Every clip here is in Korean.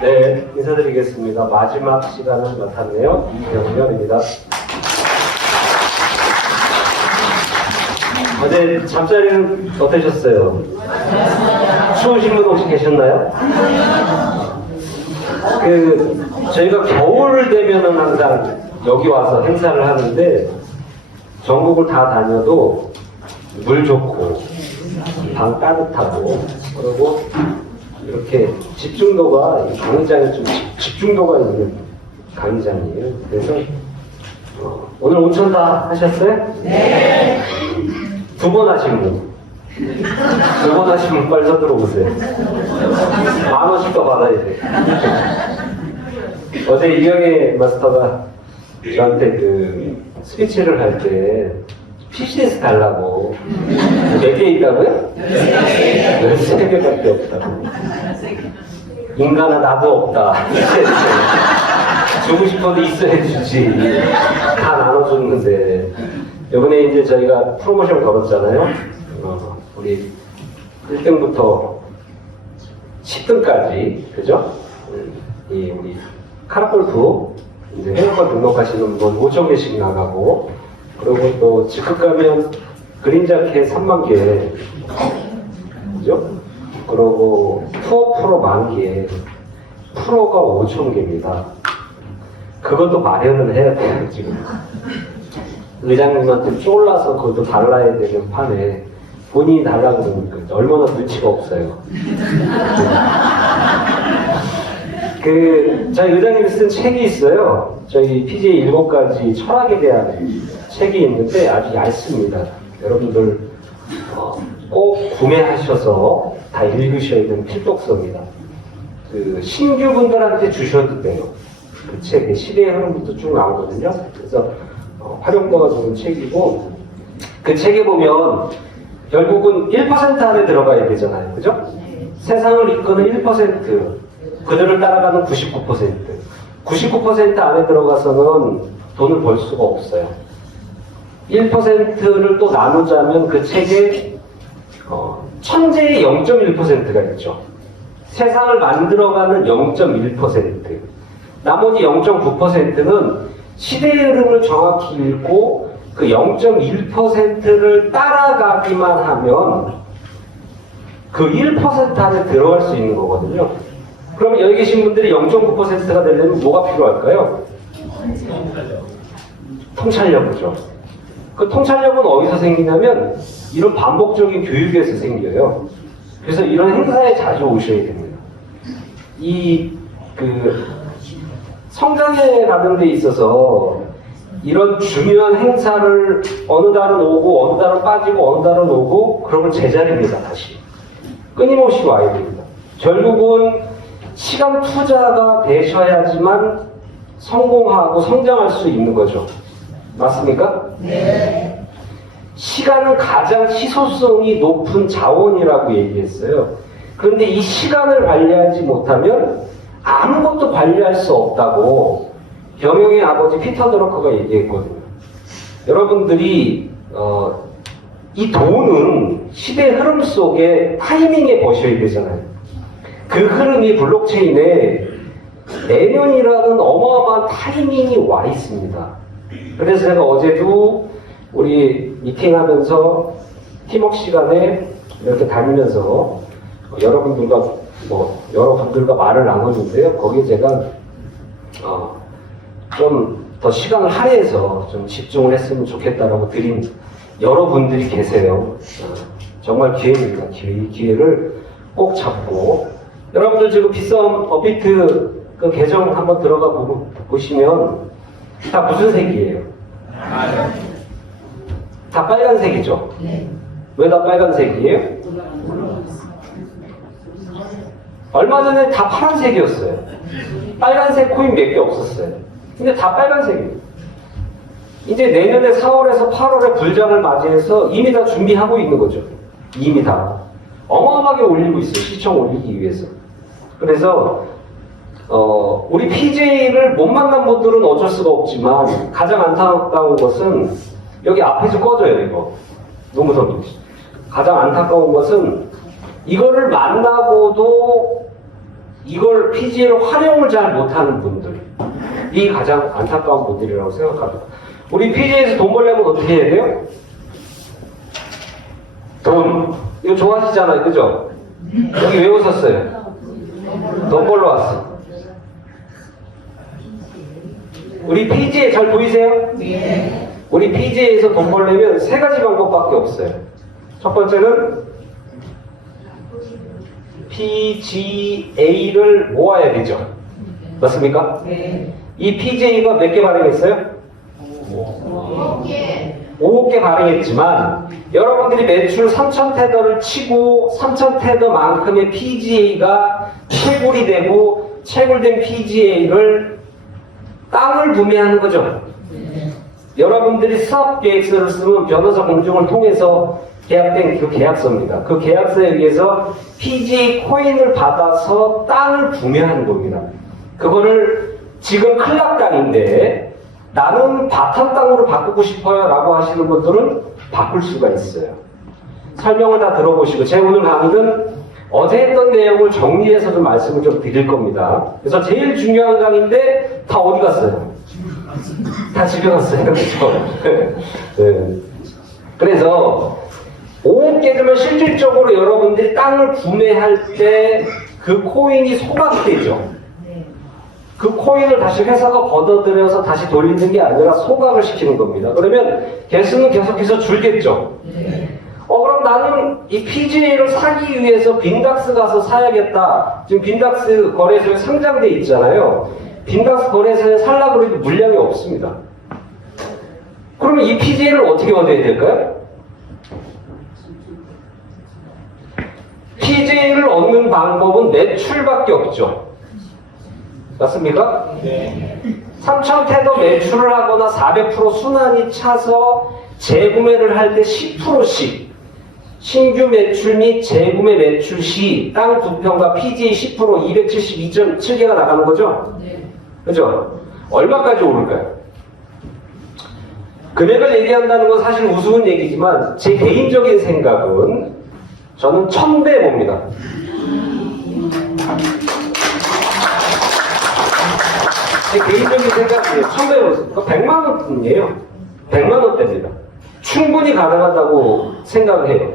네, 인사드리겠습니다. 마지막 시간을 맡았네요. 이병렬입니다. 어제 잠자리는 어떠셨어요? 추우신 분 혹시 계셨나요? 저희가 겨울 되면은 항상 여기 와서 행사를 하는데 전국을 다 다녀도 물 좋고 방 따뜻하고 그리고 이렇게 집중도가 이 강의장이 좀 집중도가 있는 강의장이에요. 그래서 오늘 온천 다 하셨어요? 네. 2번 하신 분. 2번 하신 분 빨리 손 들어보세요. 10,000원씩 더 받아야 돼. 어제 이경혜 마스터가 저한테 스피치를 할 때 PCS 달라고. 몇 개 있다고요? 13개밖에 없다고. 인간아 나도 없다. 주고 싶어도 있어야 주지. 다 나눠줬는데. 이번에 이제 저희가 프로모션 걸었잖아요. 우리 1등부터 10등까지, 그죠? 우리 카라골프 이제 회원권 등록하시는 분 5,000개씩 나가고, 그리고 또 직급 가면 그린자켓 30,000개, 그죠? 그리고 투어 프로 10,000개, 프로가 5,000개입니다. 그것도 마련을 해야 돼요, 지금. 의장님한테 쫄라서 그것도 달라야 되는 판에 본인이 달라고 그러니까 얼마나 눈치가 없어요. 저희 의장님이 쓴 책이 있어요. 저희 PJ 7가지 철학에 대한 책이 있는데 아주 얇습니다. 여러분들 꼭 구매하셔서 다 읽으셔야 되는 필독서입니다. 신규분들한테 주셔도 돼요. 그 책에 시대의 흐름부터 쭉 나오거든요. 그래서 활용도가 좋은 책이고, 그 책에 보면 결국은 1% 안에 들어가야 되잖아요. 그죠? 세상을 이끄는 1%, 그들을 따라가는 99%. 99% 안에 들어가서는 돈을 벌 수가 없어요. 1%를 또 나누자면 그 책에 천재의 0.1%가 있죠. 세상을 만들어가는 0.1%. 나머지 0.9%는 시대의 흐름을 정확히 읽고 그 0.1%를 따라가기만 하면 그 1% 안에 들어갈 수 있는 거거든요. 그러면 여기 계신 분들이 0.9%가 되려면 뭐가 필요할까요? 통찰력이죠. 그 통찰력은 어디서 생기냐면 이런 반복적인 교육에서 생겨요. 그래서 이런 행사에 자주 오셔야 됩니다. 성장회라는 데 있어서 이런 중요한 행사를 어느 달은 오고 어느 달은 빠지고 어느 달은 오고 그러면 제자리입니다. 다시 끊임없이 와야 됩니다. 결국은 시간 투자가 되셔야지만 성공하고 성장할 수 있는 거죠. 맞습니까? 네. 시간은 가장 희소성이 높은 자원이라고 얘기했어요. 그런데 이 시간을 관리하지 못하면 아무것도 관리할 수 없다고 경영의 아버지 피터 드러커가 얘기했거든요. 여러분들이 이 돈은 시대의 흐름 속에 타이밍에 버셔야 되잖아요. 그 흐름이 블록체인에 내년이라는 어마어마한 타이밍이 와 있습니다. 그래서 제가 어제도 우리 미팅하면서 팀워크 시간에 이렇게 다니면서 여러분들과 말을 나눴는데요. 거기에 제가 좀 더 시간을 할애해서 좀 집중을 했으면 좋겠다라고 드린 여러분들이 계세요. 정말 기회입니다. 기회를 꼭 잡고 여러분들 지금 빗썸 업비트 그 계정 한번 들어가 보시면 다 무슨 색이에요? 다 빨간색이죠? 네. 왜 다 빨간색이에요? 얼마 전에 다 파란색이었어요. 빨간색 코인 몇 개 없었어요. 근데 다 빨간색이에요. 이제 내년에 4월에서 8월에 불장을 맞이해서 이미 다 준비하고 있는 거죠. 이미 다. 어마어마하게 올리고 있어요. 시청 올리기 위해서. 그래서 우리 PJ를 못 만난 분들은 어쩔 수가 없지만 가장 안타까운 것은 여기 앞에 좀 꺼져요. 이거. 너무 가장 안타까운 것은 이거를 만나고도 이걸 PGA를 활용을 잘 못하는 분들이 가장 안타까운 분들이라고 생각합니다. 우리 PGA에서 돈 벌려면 어떻게 해야 돼요? 돈. 이거 좋아하시잖아요. 그죠? 여기 왜 오셨어요? 돈 벌러 왔어. 우리 PGA 잘 보이세요? 네. 우리 PGA에서 돈 벌려면 세 가지 방법밖에 없어요. 첫 번째는 PGA를 모아야 되죠. 맞습니까? 네. 이 PGA가 몇 개 발행했어요? 5개 발행했지만 여러분들이 매출 3,000테더를 치고 3,000테더만큼의 PGA가 채굴이 되고 채굴된 PGA를 땅을 구매하는 거죠. 여러분들이 사업 계획서를 쓰면 변호사 공증을 통해서 계약된 그 계약서입니다. 그 계약서에 의해서 PGA 코인을 받아서 땅을 구매하는 겁니다. 그거를 지금 클락 땅인데 나는 바텀 땅으로 바꾸고 싶어요 라고 하시는 분들은 바꿀 수가 있어요. 설명을 다 들어보시고 제 오늘 강의는 어제 했던 내용을 정리해서 좀 말씀을 좀 드릴 겁니다. 그래서 제일 중요한 강의인데 다 어디 갔어요? 다 집에 갔어요. 그렇죠? 네. 그래서 5억 개들면 실질적으로 여러분들이 땅을 구매할 때 그 코인이 소각되죠. 그 코인을 다시 회사가 걷어들여서 다시 돌리는 게 아니라 소각을 시키는 겁니다. 그러면 개수는 계속해서 줄겠죠. 그럼 나는 이 PGA를 사기 위해서 빈닥스 가서 사야겠다. 지금 빈닥스 거래소에 상장돼 있잖아요. 빈닥스 거래소에 살라고 해도 물량이 없습니다. 그러면 이 PGA를 어떻게 얻어야 될까요? PGA를 얻는 방법은 매출밖에 없죠. 맞습니까? 네. 3,000테더 매출을 하거나 400% 순환이 차서 재구매를 할 때 10%씩 신규 매출 및 재구매 매출 시 땅 2평과 PGA 10% 272.7개가 나가는 거죠? 네. 그죠? 얼마까지 오를까요? 금액을 얘기한다는 건 사실 우스운 얘기지만 제 개인적인 생각은 저는 1,000배 봅니다. 제 개인적인 생각이에요. 1,000배, 100만 원이에요. 100만 원대입니다. 충분히 가능하다고 생각을 해요.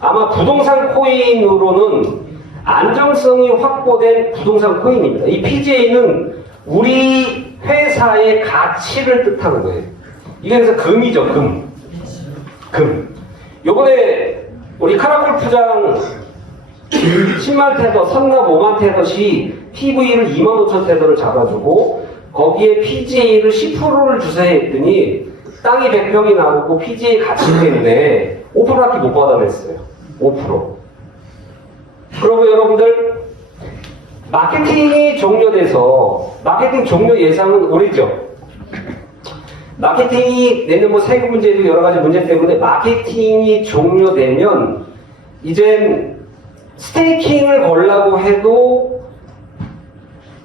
아마 부동산 코인으로는 안정성이 확보된 부동산 코인입니다. 이 PGA는 우리 회사의 가치를 뜻하는 거예요. 이게 그래서 금이죠, 금. 금. 요번에 우리 카라골프장 10만 테더, 선납 5만 테더 시 PV를 2만 5천 테더를 잡아주고 거기에 PGA를 10%를 주세요 했더니 땅이 100평이 나오고 PGA 가치 때문에 5%밖에 못 받아냈어요. 5%. 그리고 여러분들 마케팅이 종료돼서 마케팅 종료 예상은 올해죠. 마케팅이 내년 뭐 세금 문제도 여러 가지 문제 때문에 마케팅이 종료되면 이젠 스테이킹을 걸라고 해도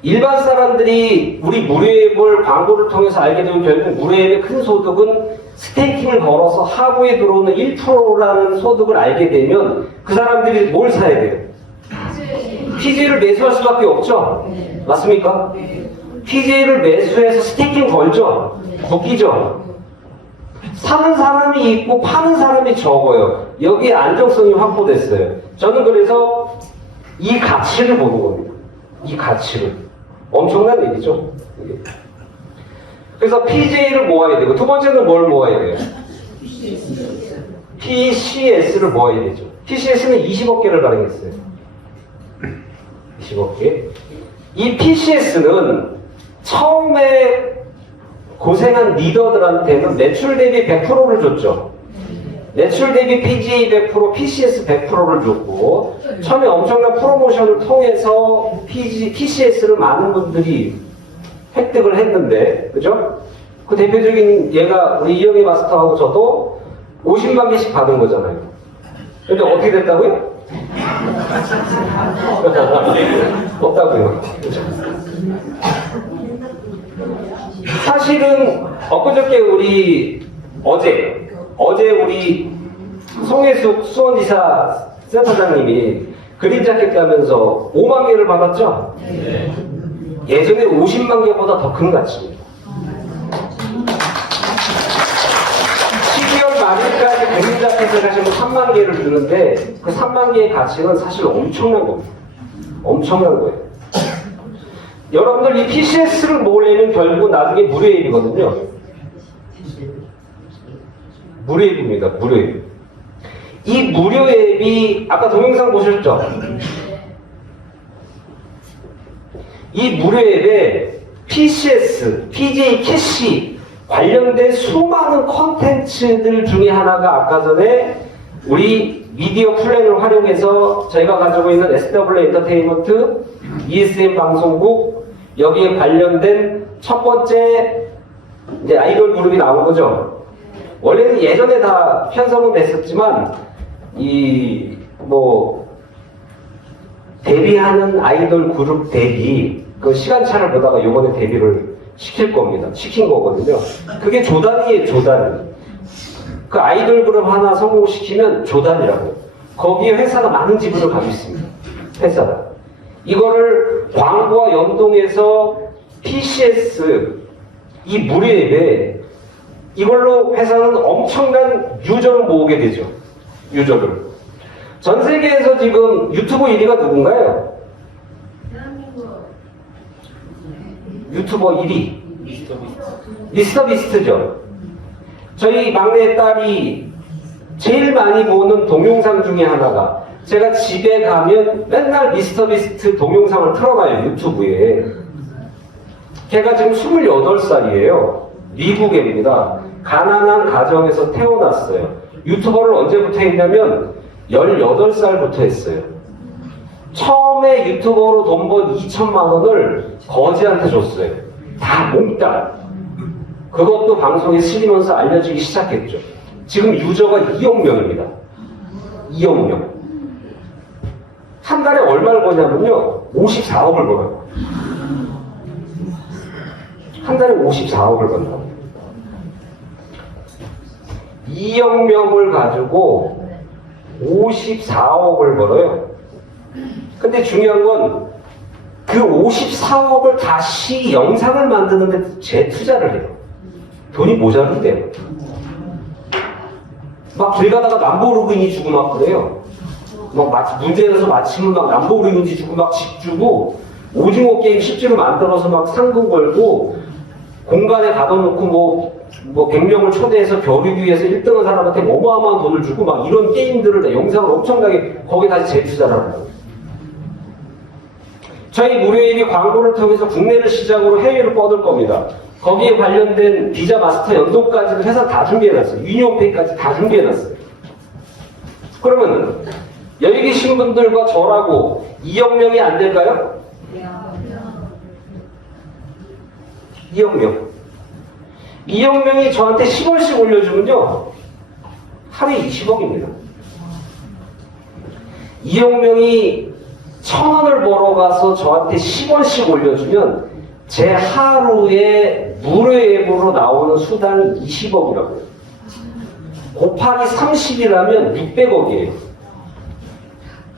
일반 사람들이 우리 무료앱을 광고를 통해서 알게 되면 결국 무료앱의 큰 소득은 스테이킹을 걸어서 하부에 들어오는 1%라는 소득을 알게 되면 그 사람들이 뭘 사야 돼요? PGA를 매수할 수밖에 없죠? 맞습니까? PGA를 매수해서 스테이킹 걸죠? 벗기죠? 사는 사람이 있고 파는 사람이 적어요. 여기에 안정성이 확보됐어요. 저는 그래서 이 가치를 보는 겁니다. 이 가치를. 엄청난 얘기죠. 그래서 PGA를 모아야 되고 두 번째는 뭘 모아야 돼요? PCS를 모아야 되죠. PCS는 20억 개를 발행했어요. 20억 개. 이 PCS는 처음에 고생한 리더들한테는 매출 대비 100%를 줬죠. 매출 대비 PGA 100%, PCS 100%를 줬고 처음에 엄청난 프로모션을 통해서 PCS를 많은 분들이 획득을 했는데, 그죠? 그 대표적인 예가 우리 이영애 마스터하고 저도 50만 개씩 받은 거잖아요. 근데 어떻게 됐다고요? 없다고요. 그죠? 사실은 엊그저께 어제 우리 송혜숙 수원지사 센터장님이 그린 자켓 가면서 5만 개를 받았죠? 네. 예전에 50만 개보다 더 큰 가치입니다. 12월 말일까지 그린 자켓을 하시면 3만 개를 주는데 그 3만 개의 가치는 사실 엄청난 겁니다. 엄청난 거예요. 여러분들 이 PCS를 모으려면 결국 나중에 무료앱이거든요. 무료앱입니다. 무료앱. 이 무료앱이 아까 동영상 보셨죠? 이 무료앱에 PCS, PJ 캐시 관련된 수많은 컨텐츠들 중에 하나가 아까 전에 우리 미디어 플랜을 활용해서 저희가 가지고 있는 SW 엔터테인먼트, ESM 방송국 여기에 관련된 첫 번째 이제 아이돌 그룹이 나온 거죠. 원래는 예전에 다 편성은 됐었지만 데뷔하는 아이돌 그룹 데뷔 그 시간차를 보다가 요번에 데뷔를 시킬 겁니다. 시킨 거거든요. 그게 조단이에요. 조단. 그 아이돌 그룹 하나 성공시키면 조단이라고. 거기에 회사가 많은 지분을 가지고 있습니다. 회사가. 이거를 광고와 연동해서 PCS 이 무료앱에 이걸로 회사는 엄청난 유저를 모으게 되죠. 유저를. 전 세계에서 지금 유튜브 1위가 누군가요? 유튜버 1위. 미스터 비스트죠. 저희 막내 딸이 제일 많이 보는 동영상 중에 하나가 제가 집에 가면 맨날 미스터 비스트 동영상을 틀어놔요. 유튜브에. 걔가 지금 28살이에요. 미국입니다. 가난한 가정에서 태어났어요. 유튜버를 언제부터 했냐면 18살부터 했어요. 처음에 유튜버로 돈 번 2천만 원을 거지한테 줬어요. 다 몽땅. 그것도 방송에 실리면서 알려지기 시작했죠. 지금 유저가 2억 명입니다. 2억 명. 한 달에 얼마를 버냐면요. 54억을 벌어요. 한 달에 54억을 번다고. 2억 명을 가지고 54억을 벌어요. 근데 중요한 건 그 54억을 다시 영상을 만드는데 재투자를 해요. 돈이 모자른대요. 막 길 가다가 람보르기니 주고 막 그래요. 막 문제에서 마치면 막 람보르기니 주고 막 집 주고 오징어 게임 실제로 만들어서 막 상금 걸고 공간에 가둬놓고 뭐 100명을 초대해서 교류기에서 1등한 사람한테 어마어마한 돈을 주고 막 이런 게임들을 영상을 엄청나게 거기에 다시 재투자를 하는 거예요. 저희 무료앱이 광고를 통해서 국내를 시작으로 해외를 뻗을 겁니다. 거기에 관련된 비자 마스터 연동까지도 회사 다 준비해놨어요. 유니온페이까지 다 준비해놨어요. 그러면 여기 계신 분들과 저라고 2억 명이 안 될까요? 2억 명. 2억 명이 저한테 10원씩 올려주면요. 하루에 20억입니다. 2억 명이 1,000원을 벌어가서 저한테 10원씩 올려주면 제 하루에 무료앱으로 나오는 수당이 20억이라고요. 곱하기 30이라면 600억이에요.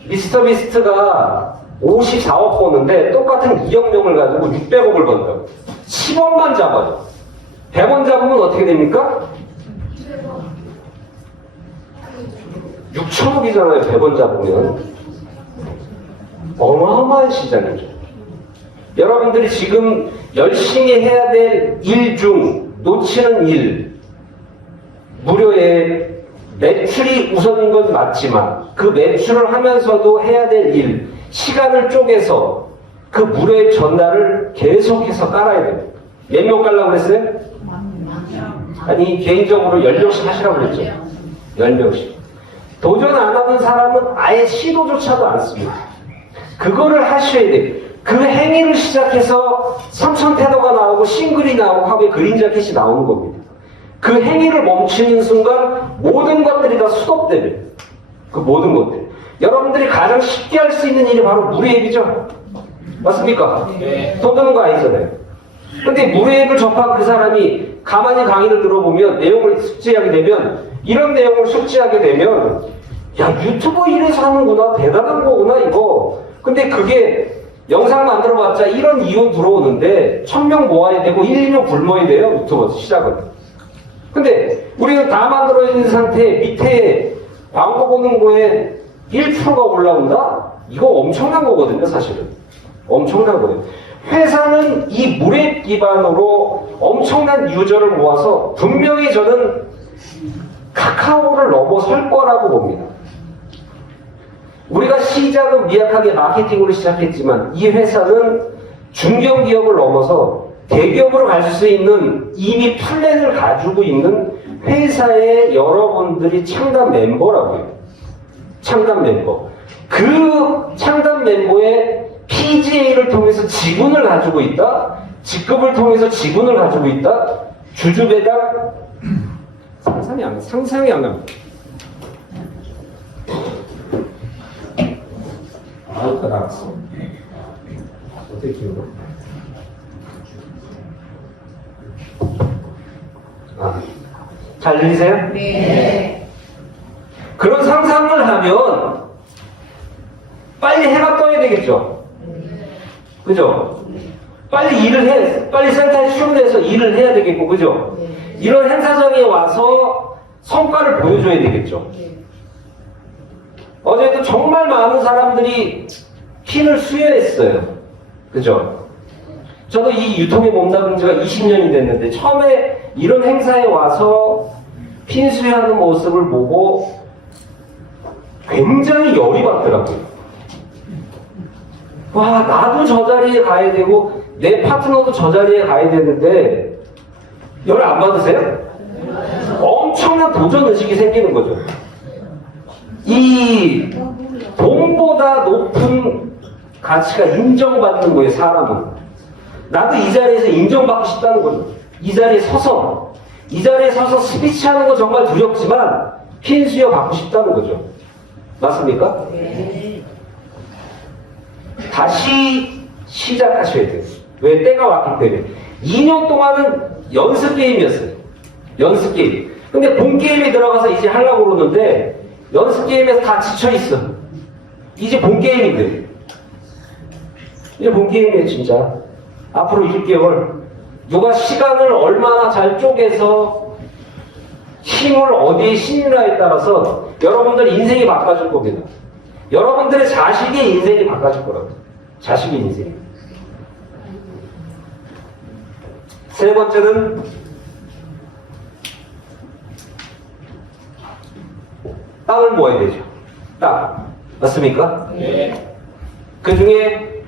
미스터 비스트가 54억 버는데 똑같은 2억 명을 가지고 600억을 번다고. 10원만 잡아요. 100원 잡으면 어떻게 됩니까? 6천억이잖아요. 100원 잡으면. 어마어마한 시장이죠. 여러분들이 지금 열심히 해야 될 일 중 놓치는 일, 무료에 매출이 우선인 건 맞지만 그 매출을 하면서도 해야 될 일, 시간을 쪼개서 그 무료의 전달을 계속해서 깔아야 됩니다. 몇 명 깔라고 그랬어요? 아니 개인적으로 10명씩 하시라고 그랬죠. 10명씩. 도전 안 하는 사람은 아예 시도조차도 않습니다. 그거를 하셔야 돼요. 그 행위를 시작해서 삼천태도가 나오고 싱글이 나오고 하루에 그린 자켓이 나오는 겁니다. 그 행위를 멈추는 순간 모든 것들이 다 스톱됩니다. 그 모든 것들. 여러분들이 가장 쉽게 할 수 있는 일이 바로 무료앱이죠? 맞습니까? 네. 돈 드는 거 아니잖아요. 근데 무료앱을 접한 그 사람이 가만히 강의를 들어보면 내용을 숙지하게 되면 이런 내용을 숙지하게 되면 야, 유튜버 이래서 하는구나. 대단한 거구나, 이거. 근데 그게 영상 만들어봤자 이런 이혼 들어오는데 1000명 모아야 되고 1, 2년 굶어야 돼요, 유튜버 시작은. 근데 우리는 다 만들어진 상태에 밑에 광고 보는 거에 1%가 올라온다? 이거 엄청난 거거든요, 사실은. 엄청난 거예요. 회사는 이 물액 기반으로 엄청난 유저를 모아서 분명히 저는 카카오를 넘어설 거라고 봅니다. 우리가 시작은 미약하게 마케팅으로 시작했지만 이 회사는 중견기업을 넘어서 대기업으로 갈 수 있는 이미 플랜을 가지고 있는 회사의 여러분들이 창단 멤버라고요. 창단 멤버. 그 창단 멤버의 PGA를 통해서 지분을 가지고 있다. 직급을 통해서 지분을 가지고 있다. 주주배당 상상이 안 갑니다. 아우가 나왔어. 어떻게 키우고? 잘 들리세요? 네. 그런 상상을 하면 빨리 해가 떠야 되겠죠? 그죠? 빨리 일을 해, 빨리 센터에 출근해서 일을 해야 되겠고, 그죠? 이런 행사장에 와서 성과를 보여줘야 되겠죠? 어제도 정말 많은 사람들이 핀을 수여했어요. 그죠? 저도 이 유통에 몸담은 지가 20년이 됐는데 처음에 이런 행사에 와서 핀 수여하는 모습을 보고 굉장히 열이 받더라고요. 와, 나도 저 자리에 가야 되고 내 파트너도 저 자리에 가야 되는데 열 안 받으세요? 엄청난 도전 의식이 생기는 거죠. 이 돈보다 높은 가치가 인정받는 거예요, 사람은. 나도 이 자리에서 인정받고 싶다는 거죠. 이 자리에 서서 스피치 하는 거 정말 두렵지만 핀 수여 받고 싶다는 거죠. 맞습니까? 네. 다시 시작하셔야 돼요. 왜? 때가 왔기 때문에. 2년 동안은 연습 게임이었어요. 연습 게임. 근데 본 게임에 들어가서 이제 하려고 그러는데 연습 게임에서 다 지쳐있어. 이제 본 게임인데. 이제 본 게임이에요, 진짜. 앞으로 6개월. 누가 시간을 얼마나 잘 쪼개서 힘을 어디에 실느냐에 따라서 여러분들 인생이 바꿔질 겁니다. 여러분들의 자식의 인생이 바꿔질 거라고. 자식의 인생이. 세 번째는 땅을 모아야 되죠. 땅. 맞습니까? 네. 그 중에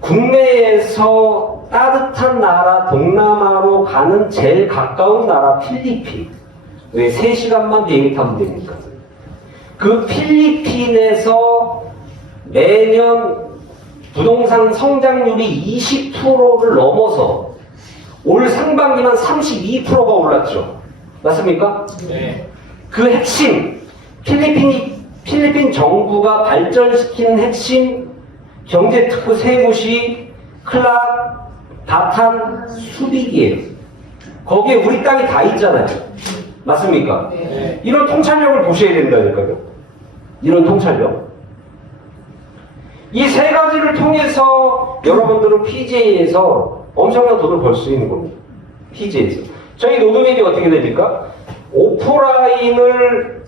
국내에서 따뜻한 나라 동남아로 가는 제일 가까운 나라 필리핀. 왜 3시간만 비행기 타면 됩니까? 그 필리핀에서 매년 부동산 성장률이 20%를 넘어서 올 상반기만 32%가 올랐죠. 맞습니까? 네. 그 핵심, 필리핀 정부가 발전시키는 핵심 경제특구 세 곳이 클락, 바탄, 수빅이에요. 거기에 우리 땅이 다 있잖아요. 맞습니까? 네. 이런 통찰력을 보셔야 된다니까요. 이런 통찰력. 이 세 가지를 통해서 여러분들은 PJ에서 엄청난 돈을 벌 수 있는 겁니다. PJ에서. 저희 노드맵이 어떻게 됩니까? 오프라인을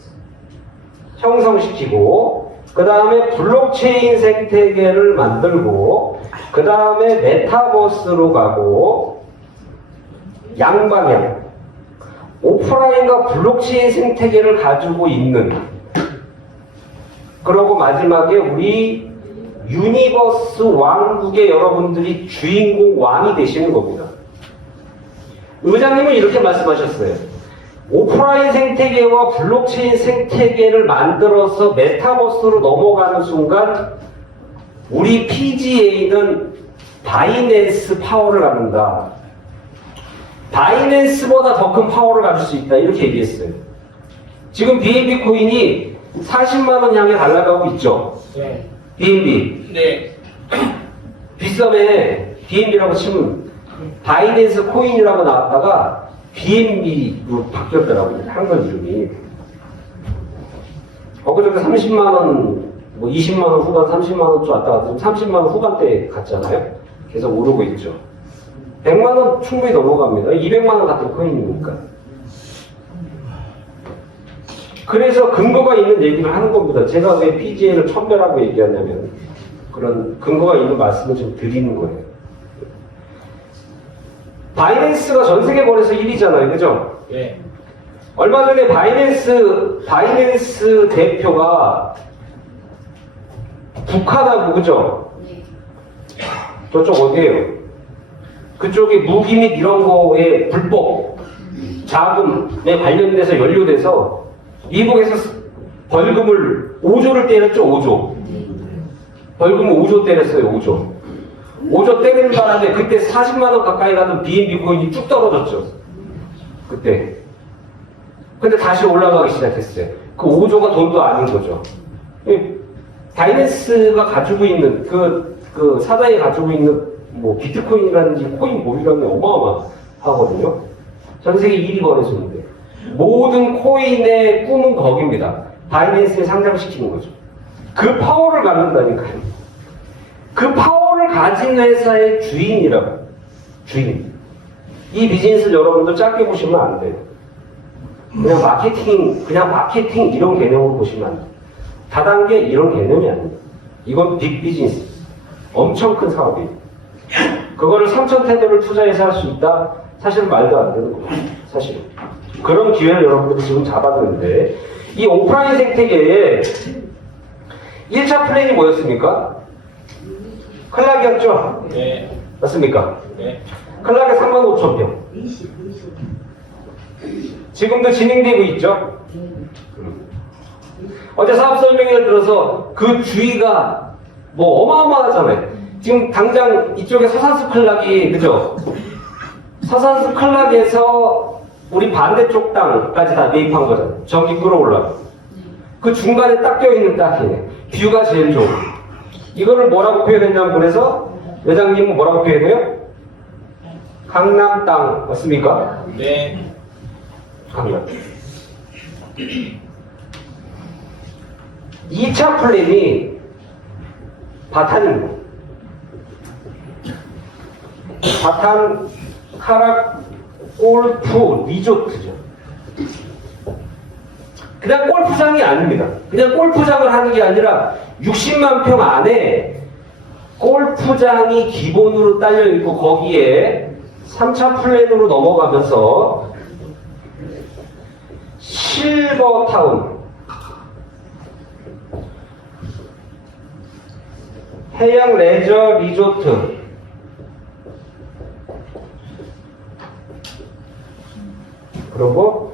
형성시키고 그 다음에 블록체인 생태계를 만들고 그 다음에 메타버스로 가고 양방향 오프라인과 블록체인 생태계를 가지고 있는 그러고 마지막에 우리 유니버스 왕국의 여러분들이 주인공 왕이 되시는 겁니다. 의장님은 이렇게 말씀하셨어요. 오프라인 생태계와 블록체인 생태계를 만들어서 메타버스로 넘어가는 순간 우리 PGA는 바이낸스 파워를 갖는다. 바이낸스보다 더 큰 파워를 가질 수 있다. 이렇게 얘기했어요. 지금 BNB 코인이 40만 원 향해 날아가고 있죠. 네. BNB. 네. 빗썸에 BNB라고 치면 바이낸스 코인이라고 나왔다가 BNB로 바뀌었더라고요. 한글 이름이. 엊그저께 30만원, 뭐 20만원 후반, 30만원 좀 왔다 갔다 30만원 후반대 갔잖아요. 계속 오르고 있죠. 100만원 충분히 넘어갑니다. 200만원 같은 코인이니까. 그래서 근거가 있는 얘기를 하는 겁니다. 제가 왜 PGA를 천배라고 얘기하냐면 그런 근거가 있는 말씀을 좀 드리는 거예요. 바이낸스가 전 세계 거래소 1위잖아요. 그죠? 예. 얼마 전에 바이낸스 대표가 북한하고, 그죠? 저쪽 어디에요? 그쪽에 무기 및 이런 거에 불법 자금에 관련돼서 연루돼서 미국에서 벌금을 5조를 때렸죠. 5조. 벌금을 5조 때렸어요. 5조. 5조 때리는 바람에 그때 40만원 가까이 가던 BNB 코인이 쭉 떨어졌죠. 그때. 근데 다시 올라가기 시작했어요. 그 5조가 돈도 아닌 거죠. 바이낸스가 가지고 있는 그 사장이 가지고 있는 뭐 비트코인이라든지 코인 보유량이 어마어마하거든요. 전 세계 1위 거래소인데 모든 코인의 꿈은 거기입니다. 바이낸스에 상장시키는 거죠. 그 파워를 갖는다니까요. 그 파워를 가진 회사의 주인이라고. 주인. 이 비즈니스를 여러분도 짧게 보시면 안 돼요. 그냥 마케팅 이런 개념으로 보시면 안 돼요. 다단계 이런 개념이 아닙니다. 이건 빅 비즈니스. 엄청 큰 사업이에요. 그거를 3,000테더를 투자해서 할 수 있다? 사실은 말도 안 되는 거예요. 사실은. 그런 기회를 여러분들이 지금 잡았는데, 이 오프라인 생태계에 1차 플랜이 뭐였습니까? 클락이었죠? 네. 맞습니까? 네. 클락에 35,000평. 지금도 진행되고 있죠? 어제 사업 설명회를 들어서 그 주의가 뭐 어마어마하잖아요. 지금 당장 이쪽에 서산수 클락이, 그죠? 서산수 클락에서 우리 반대쪽 땅까지 다 매입한 거잖아요. 전기 끌어올라고. 그 중간에 딱 껴있는 땅이네. 뷰가 제일 좋은. 이거를 뭐라고 표현했냐면, 그래서 회장님은 뭐라고 표현해요? 강남 땅 맞습니까? 네. 강남. 2차 플랜이 바탄입니다. 바탄 카락 골프 리조트죠. 그냥 골프장이 아닙니다. 그냥 골프장을 하는 게 아니라 60만 평 안에 골프장이 기본으로 딸려 있고 거기에 3차 플랜으로 넘어가면서 실버타운 해양 레저 리조트 그리고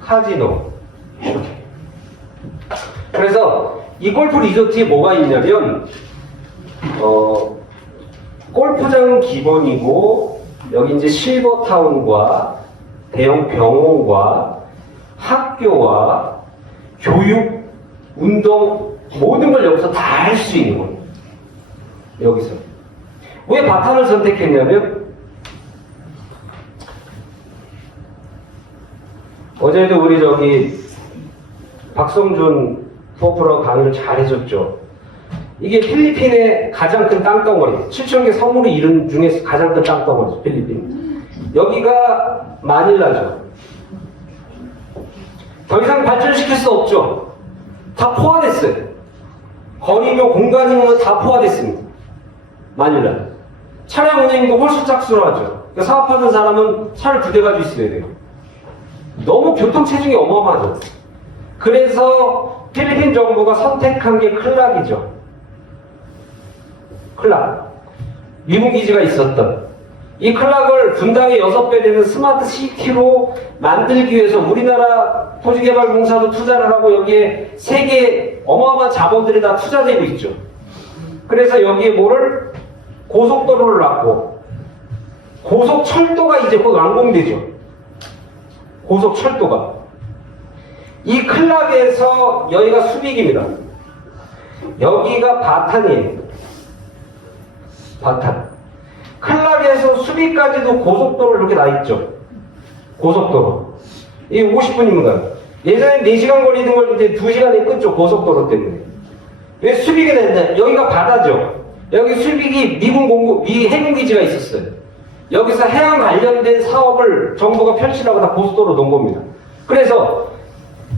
카지노. 그래서 이 골프 리조트에 뭐가 있냐면 골프장은 기본이고 여기 이제 실버타운과 대형 병원과 학교와 교육, 운동 모든 걸 여기서 다 할 수 있는 거예요. 여기서. 왜 바탄을 선택했냐면 어제도 우리 저기 박성준 포프로 강의를 잘 해줬죠. 이게 필리핀의 가장 큰 땅덩어리, 7,000개 섬으로 이룬 중에서 가장 큰 땅덩어리죠, 필리핀. 여기가 마닐라죠. 더 이상 발전시킬 수 없죠. 다 포화됐어요. 거리며 공간이며 다 포화됐습니다. 마닐라. 차량 운행도 홀수짝수로 하죠. 그러니까 사업하는 사람은 차를 2대 가지고 있어야 돼요. 너무 교통체증이 어마어마하죠. 그래서 필리핀 정부가 선택한 게 클락이죠. 클락. 미군 기지가 있었던. 이 클락을 분당의 6배 되는 스마트 시티로 만들기 위해서 우리나라 토지개발공사도 투자를 하고 여기에 세계 어마어마한 자본들이 다 투자되고 있죠. 그래서 여기에 뭐를? 고속도로를 놨고 고속철도가 이제 곧 완공되죠. 고속철도가. 이 클락에서 여기가 수빅입니다. 여기가 바탄이에요. 바탄. 클락에서 수비까지도 고속도로를 이렇게 나 있죠. 고속도로. 이 50분이면 예전에 4시간 걸리는 걸 이제 2시간에 끊죠. 고속도로 때문에. 왜 수빅이 됐냐? 여기가 바다죠. 여기 수빅이 미 해군기지가 있었어요. 여기서 해양 관련된 사업을 정부가 펼치라고 다 고속도로 놓은 겁니다. 그래서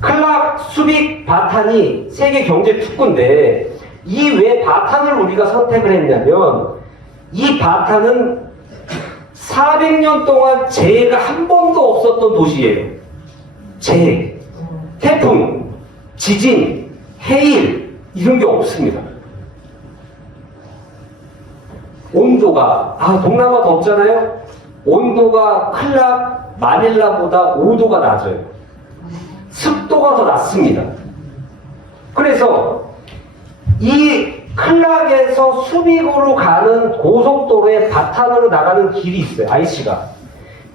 클락, 수빅, 바탄이 세계 경제 특구인데 이 왜 바탄을 우리가 선택을 했냐면 이 바탄은 400년 동안 재해가 한 번도 없었던 도시예요. 재해, 태풍, 지진, 해일 이런 게 없습니다. 온도가 동남아 덥잖아요. 온도가 클락, 마닐라보다 5도가 낮아요. 습도가 더 낮습니다. 그래서 이 클락에서 수빅으로 가는 고속도로에 바탄으로 나가는 길이 있어요. IC가.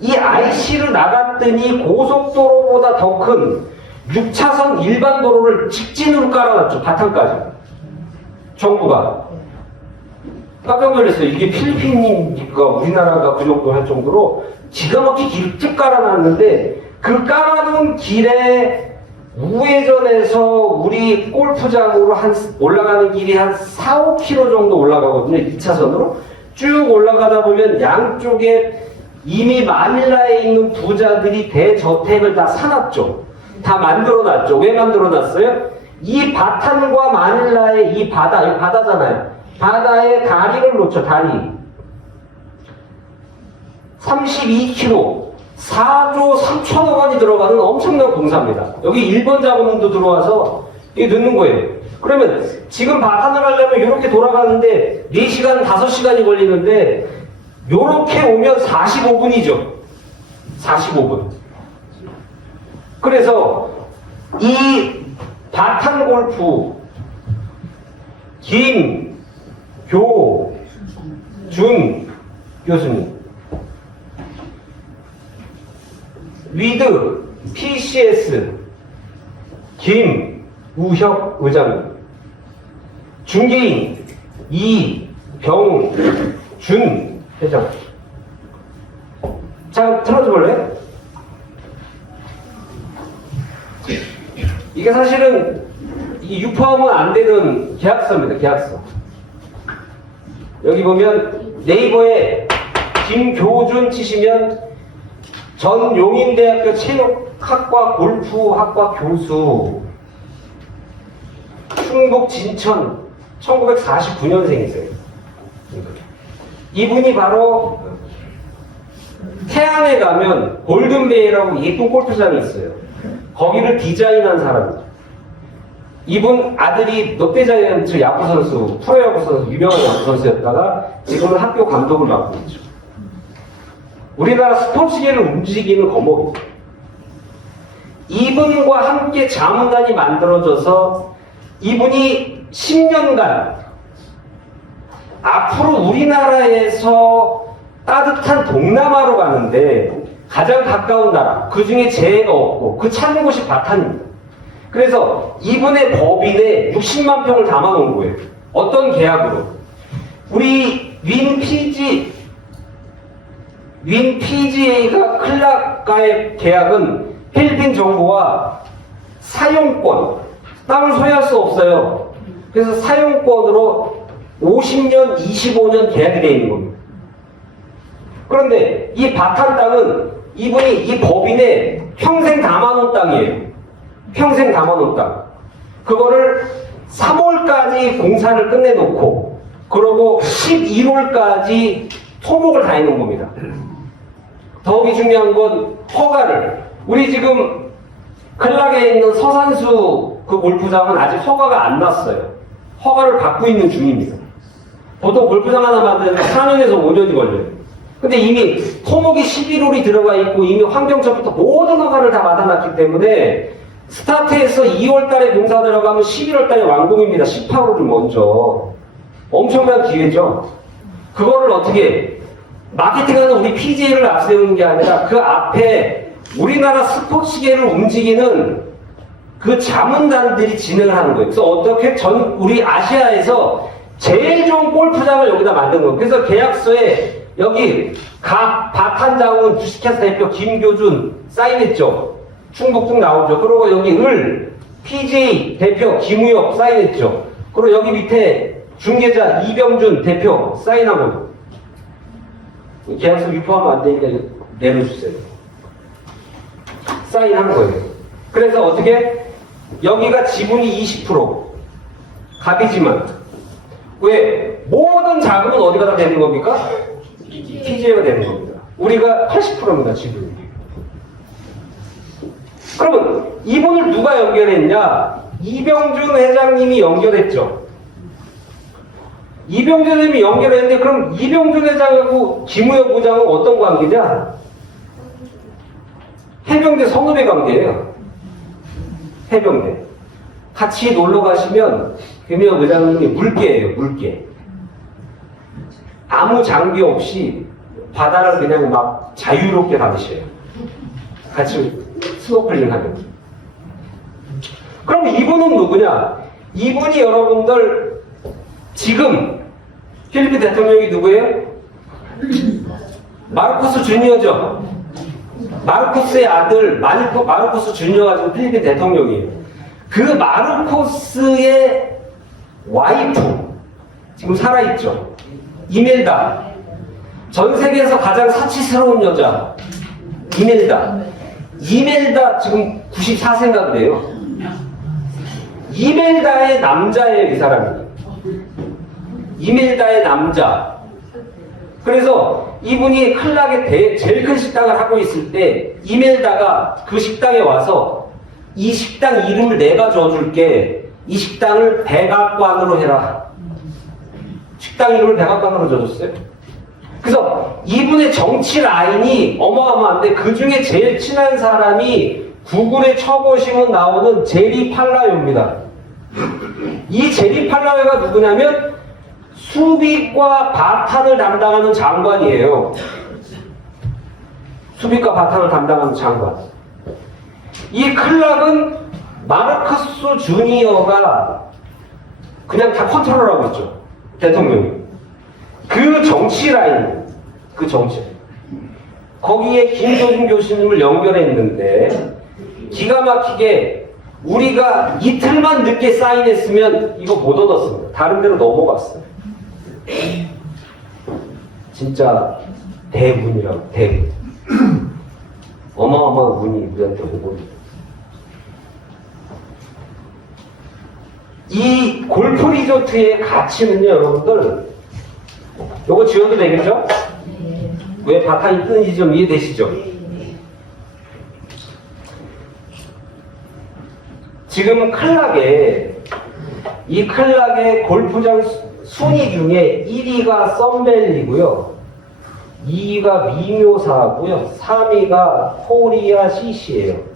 이 IC를 나갔더니 고속도로보다 더 큰 6차선 일반 도로를 직진으로 깔아놨죠. 바탄까지. 정부가. 깜짝 놀랐어요. 이게 필리핀이니까 우리나라가 그 정도 할 정도로 기가 막히게 길을 쭉 깔아놨는데 그 깔아놓은 길에 우회전에서 우리 골프장으로 올라가는 길이 한 4, 5km 정도 올라가거든요. 2차선으로. 쭉 올라가다 보면 양쪽에 이미 마닐라에 있는 부자들이 대저택을 다 사놨죠. 다 만들어놨죠. 왜 만들어놨어요? 이 바탄과 마닐라의 이 바다, 이 바다잖아요. 바다에 다리를 놓죠. 다리. 32km. 4조 3천억 원이 들어가는 엄청난 공사입니다. 여기 일본 자본도 들어와서 이게 넣는 거예요. 그러면 지금 바탄을 하려면 이렇게 돌아가는데 4시간, 5시간이 걸리는데 이렇게 오면 45분이죠. 45분. 그래서 이 바탄 골프 김교준 교수님 위드 PCS 김우혁 의장님 중개인 이병준 회장. 자, 들어줘 볼래? 이게 사실은 이 유포하면 안 되는 계약서입니다. 계약서. 여기 보면 네이버에 김교준 치시면 전 용인대학교 체육학과 골프학과 교수, 충북 진천 1949년생이세요. 이분이 바로 태안에 가면 골든베이라고 예쁜 골프장이 있어요. 거기를 디자인한 사람이죠. 이분 아들이 롯데자이언츠 야구선수, 프로야구 선수, 유명한 야구선수였다가 지금은 학교 감독을 맡고 있죠. 우리나라 스포츠계를 움직이는 거목입니다. 이분과 함께 자문단이 만들어져서 이분이 10년간 앞으로 우리나라에서 따뜻한 동남아로 가는데 가장 가까운 나라, 그 중에 재해가 없고 그 찾는 곳이 바탄입니다. 그래서 이분의 법인에 60만 평을 담아놓은 거예요. 어떤 계약으로? 우리 윈 PGA가 클락과의 계약은 필리핀 정부와 사용권, 땅을 소유할 수 없어요. 그래서 사용권으로 50년, 25년 계약이 되어 있는 겁니다. 그런데 이 바탄 땅은 이분이 이 법인에 평생 담아놓은 땅이에요. 평생 담아놓은 땅. 그거를 3월까지 공사를 끝내놓고 그러고 11월까지 토목을 다 해놓은 겁니다. 더욱이 중요한 건 허가를, 우리 지금 클락에 있는 서산수 그 골프장은 아직 허가가 안 났어요. 허가를 받고 있는 중입니다. 보통 골프장 하나 만드는데 4년에서 5년이 걸려요. 근데 이미 토목이 11월이 들어가 있고 이미 환경청부터 모든 허가를 다 받아놨기 때문에 스타트에서 2월달에 공사 들어가면 11월달에 완공입니다. 18호를 먼저. 엄청난 기회죠. 그거를 어떻게 마케팅하는 우리 PGA를 앞세우는 게 아니라 그 앞에 우리나라 스포츠계를 움직이는 그 자문단들이 진행을 하는 거예요. 그래서 어떻게 우리 아시아에서 제일 좋은 골프장을 여기다 만든 거예요. 그래서 계약서에 여기 각 바탄장은 주식회사 대표 김교준 사인했죠. 충북 나오죠. 그리고 여기 PJ 대표 김우혁 사인했죠. 그리고 여기 밑에 중개자 이병준 대표 사인하고 계약서 위포하면 안 되니까 내려주세요. 사인한 거예요. 그래서 어떻게? 여기가 지분이 20% 갑이지만 왜? 모든 자금은 어디가 다 되는 겁니까? PJ가 되는 겁니다. 우리가 80%입니다, 지분이. 그러면 이분을 누가 연결했냐? 이병준 회장님이 연결했죠. 이병준 회장님이 연결했는데 그럼 이병준 회장하고 김우혁 부장은 어떤 관계냐? 해병대 선후배 관계예요. 해병대. 같이 놀러 가시면 김우혁 회장님이 물개예요, 물개. 아무 장비 없이 바다를 그냥 막 자유롭게 다니셔요. 같이 스노클링 하면. 그럼 이분은 누구냐? 이분이 여러분들 지금 필리핀 대통령이 누구예요? 마르코스 주니어죠. 마르코스의 아들 마르코스 주니어가 지금 필리핀 대통령이에요. 그 마르코스의 와이프 지금 살아있죠. 이멜다. 전 세계에서 가장 사치스러운 여자 이멜다 지금 94세인가 그래요. 이멜다의 남자예요, 이 사람이. 이멜다의 남자. 그래서 이분이 클락의 제일 큰 식당을 하고 있을 때 이멜다가 그 식당에 와서 이 식당 이름을 내가 줘줄게. 이 식당을 백악관으로 해라. 식당 이름을 백악관으로 줘줬어요. 그래서 이분의 정치 라인이 어마어마한데 그 중에 제일 친한 사람이 구글에 쳐보시면 나오는 제리 팔라요입니다. 이 제리 팔라요가 누구냐면 수빅과 바탄을 담당하는 장관이에요. 수빅과 바탄을 담당하는 장관. 이 클락은 마르코스 주니어가 그냥 다 컨트롤하고 있죠. 대통령이. 그 정치 라인, 그 정치. 거기에 김교준 교수님을 연결했는데 기가 막히게 우리가 이틀만 늦게 사인했으면 이거 못 얻었습니다. 다른 데로 넘어갔어요. 진짜 대운이라고, 대운. 어마어마한 운이 우리한테 오고 있어요. 이 골프 리조트의 가치는요, 여러분들, 요거 지원도 되겠죠? 왜 바탕이 뜨는지 좀 이해되시죠? 지금 이 클락의 골프장 순위 중에 1위가 썬밸리고요, 2위가 미묘사고요, 3위가 코리아 CC예요.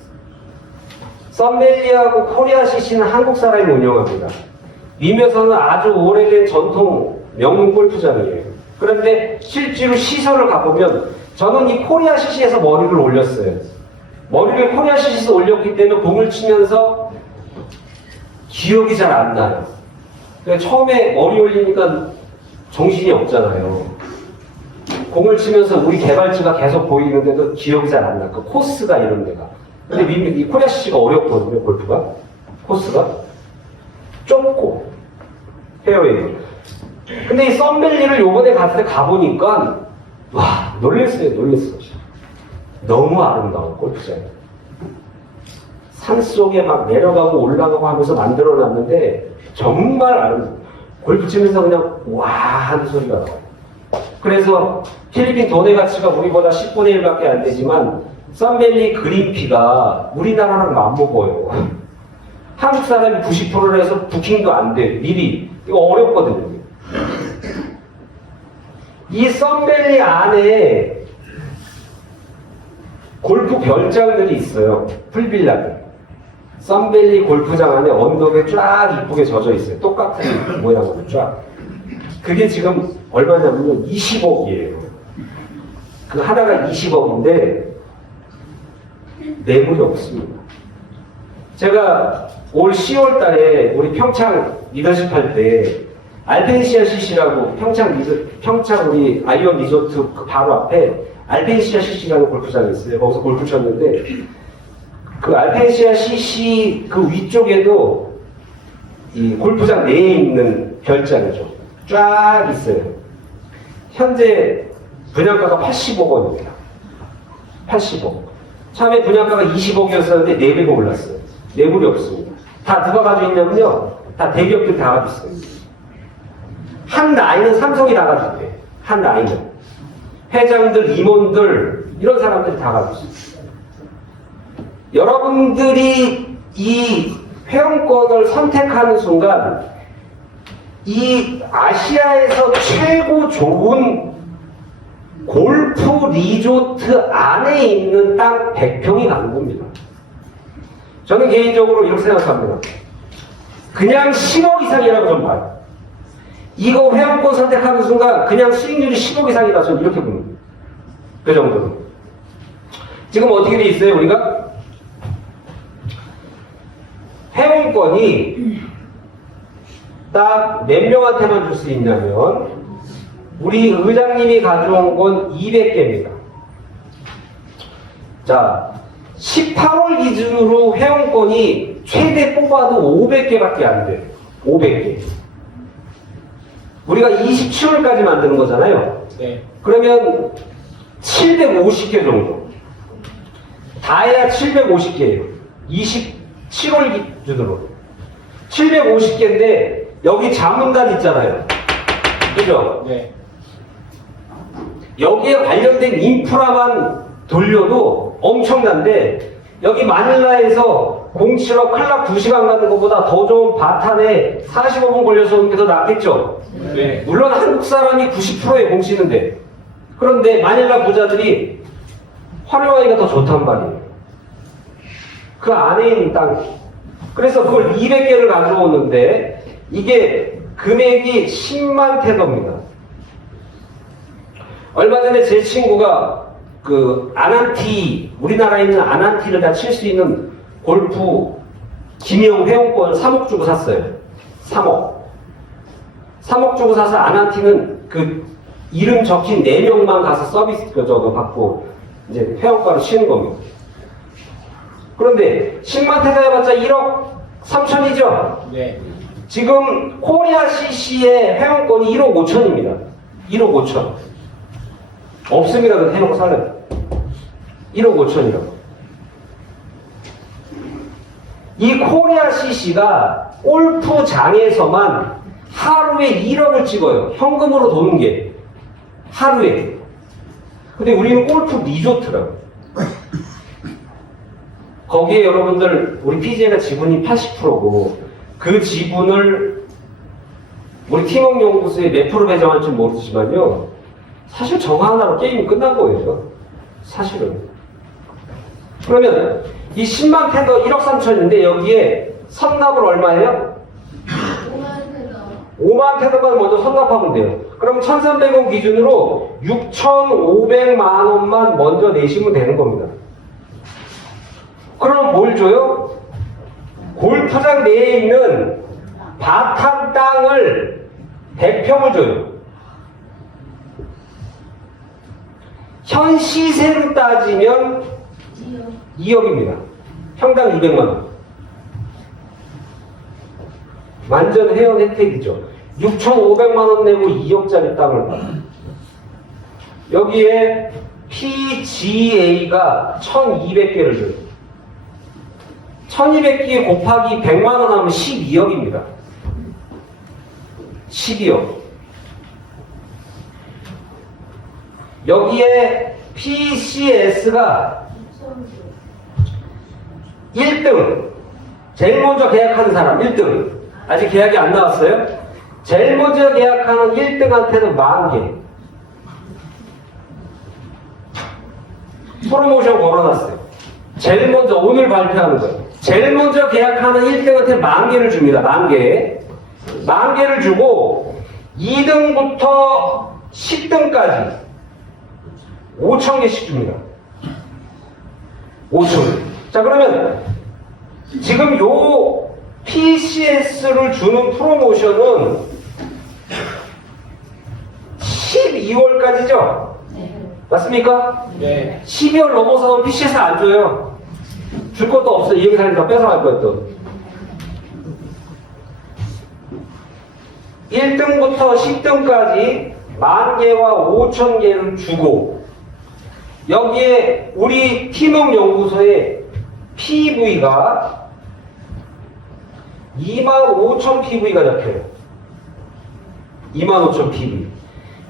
썬밸리하고 코리아 CC는 한국 사람이 운영합니다. 미묘사는 아주 오래된 전통 명문 골프장이에요. 그런데 실제로 시설을 가보면 저는 이 코리아 CC에서 머리를 올렸어요. 머리를 코리아 CC에서 올렸기 때문에 공을 치면서 기억이 잘 안 나요. 그러니까 처음에 머리 올리니까 정신이 없잖아요. 공을 치면서 우리 개발지가 계속 보이는데도 기억이 잘 안 나. 그 코스가 이런 데가. 근데 이 코리아 CC가 어렵거든요, 골프가. 코스가. 좁고. 페어웨이. 근데 이 썬밸리를 요번에 갔을 때 가보니까, 와, 놀랬어요. 너무 아름다운 골프장이. 산 속에 막 내려가고 올라가고 하면서 만들어 놨는데, 정말 아름다워. 골프 치면서 그냥, 와, 하는 소리가 나와요. 그래서 필리핀 돈의 가치가 우리보다 10분의 1밖에 안 되지만, 썬밸리 그린피가 우리나라랑 맞먹어요. 한국 사람이 90%를 해서 부킹도 안 돼. 미리. 이거 어렵거든요. 이 썬밸리 안에 골프 별장들이 있어요. 풀빌라들. 썬밸리 골프장 안에 언덕에 쫙 이쁘게 젖어 있어요. 똑같은 모양으로 쫙. 그게 지금 얼마냐면 20억이에요. 그 하나가 20억인데 매물이 없습니다. 제가 올 10월 달에 우리 평창 리더십 할 때 알펜시아 CC라고 평창 우리 아이온 리조트 그 바로 앞에 알펜시아 CC라는 골프장이 있어요. 거기서 골프 쳤는데 그 알펜시아 CC 그 위쪽에도 이 골프장 내에 있는 별장이죠. 쫙 있어요. 현재 분양가가 80억 원입니다. 80억. 처음에 분양가가 20억이었었는데 4배가 올랐어요. 매물이 없습니다. 다 누가 가지고 있냐면요. 다 대기업들이 다 가지고 있어요. 한 라인은 삼성이 다 가지고 있대요. 한 라인은. 회장들, 임원들, 이런 사람들이 다 가지고 있어요. 여러분들이 이 회원권을 선택하는 순간 이 아시아에서 최고 좋은 골프 리조트 안에 있는 땅 100평이 가는 겁니다. 저는 개인적으로 이렇게 생각합니다. 그냥 10억 이상이라고 좀 봐요. 이거 회원권 선택하는 순간 그냥 수익률이 10억 이상이다. 저는 이렇게 봅니다. 그 정도로. 지금 어떻게 돼 있어요, 우리가? 회원권이 딱 몇 명한테만 줄 수 있냐면 우리 의장님이 가져온 건 200개입니다. 자, 18월 기준으로 회원권이 최대 뽑아도 500개밖에 안 돼요. 500개. 우리가 27월까지 만드는 거잖아요. 네. 그러면 750개 정도. 다 해야 750개예요. 27월 기준으로. 750개인데 여기 자문단 있잖아요. 그죠? 네. 여기에 관련된 인프라만 돌려도 엄청난데 여기 마닐라에서 07억 클럽 2시간 가는 것보다 더 좋은 바탄에 45분 걸려서 오는 게 더 낫겠죠? 네. 물론 한국 사람이 90%에 공시는데 그런데 마닐라 부자들이 활용하기가 더 좋단 말이에요. 그 안에 있는 땅. 그래서 그걸 200개를 가져오는데 이게 금액이 10만 테더입니다. 얼마 전에 제 친구가 그 아난티, 우리나라에 있는 아난티를 다 칠 수 있는 골프 기명 회원권을 3억 주고 샀어요. 3억. 3억 주고 사서 아난티는 그 이름 적힌 4명만 가서 서비스 저거 받고 이제 회원권을 치는 겁니다. 그런데 10만 테더 해봤자 1억 3천이죠? 네. 지금 코리아 CC의 회원권이 1억 5천입니다. 1억 5천. 없습니다. 그럼 해놓고 살래요. 1억 5천이라고. 이 코리아 CC가 골프장에서만 하루에 1억을 찍어요. 현금으로 도는 게. 하루에. 근데 우리는 골프 리조트라고. 거기에 여러분들, 우리 PGA가 지분이 80%고, 그 지분을 우리 팀워크연구소에 몇 프로 배정할지 모르지만요. 사실 저거 하나로 게임이 끝난 거예요. 사실은. 그러면 이 10만 테더 1억 3천인데 여기에 선납을 얼마예요? 5만 테더만 먼저 선납하면 돼요. 그럼 1,300원 기준으로 6,500만 원만 먼저 내시면 되는 겁니다. 그럼 뭘 줘요? 골프장 내에 있는 바탄 땅을 100평을 줘요. 현 시세로 따지면 2억입니다. 평당 200만 원. 완전 회원 혜택이죠. 6,500만 원 내고 2억짜리 땅을 받아요. 여기에 PGA가 1,200개를 줘요. 1,200개 곱하기 100만 원 하면 12억입니다. 12억. 여기에 PCS가 1등. 제일 먼저 계약하는 사람 1등. 아직 계약이 안 나왔어요? 제일 먼저 계약하는 1등한테는 10,000개. 프로모션 걸어놨어요. 제일 먼저 오늘 발표하는 거예요. 제일 먼저 계약하는 1등한테 10,000개를 줍니다. 10,000개. 10,000개를 주고 2등부터 10등까지 5,000개씩 줍니다. 5,000개. 자, 그러면 지금 요 PCS를 주는 프로모션은 12월까지죠? 맞습니까? 네. 12월 넘어서면 PC에서 안 줘요. 줄 것도 없어. 이 회사는 다 뺏어갈 거야 또. 1등부터 10등까지 10,000개와 5,000개를 주고 여기에 우리 팀업연구소의 PV가 25,000 PV가 잡혀요. 25,000 PV.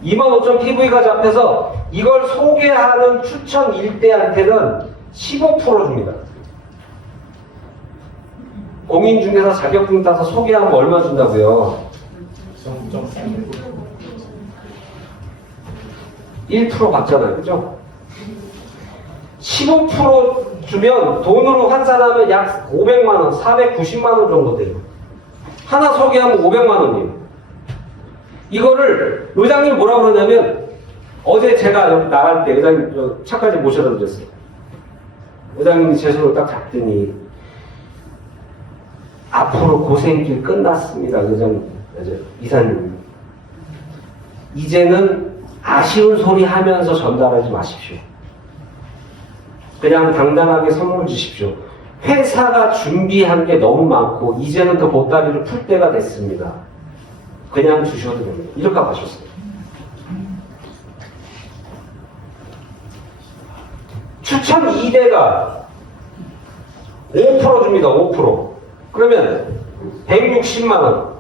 25,000 PV가 잡혀서 이걸 소개하는 추천 1대한테는 15% 줍니다. 공인중개사 자격증 따서 소개하면 얼마 준다고요? 1% 받잖아요. 그죠? 15% 주면 돈으로 환산하면 약 500만원, 490만원 정도 돼요. 하나 소개하면 500만원이에요. 이거를 의장님이 뭐라 그러냐면 어제 제가 여기 나갈 때 의장님 차까지 모셔다 드렸어요. 의장님이 제 손을 딱 잡더니 앞으로 고생길 끝났습니다. 의장님, 이사님. 이제는 아쉬운 소리 하면서 전달하지 마십시오. 그냥 당당하게 선물 주십시오. 회사가 준비한 게 너무 많고 이제는 그 보따리를 풀 때가 됐습니다. 그냥 주셔도 됩니다. 이렇게 하셨어요. 추천 2대가 5% 줍니다. 5%. 그러면 160만원.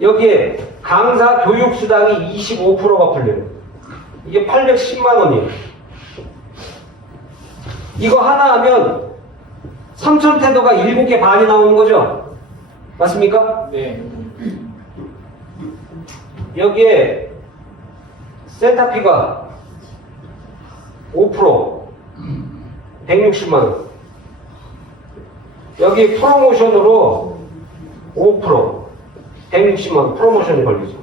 여기에 강사 교육수당이 25%가 풀려요. 이게 810만원이에요. 이거 하나 하면 3,000태도가 7개 반이 나오는 거죠? 맞습니까? 네. 여기에 센터피가 5% 160만원. 여기 프로모션으로 5% 160만원 프로모션이 걸리죠.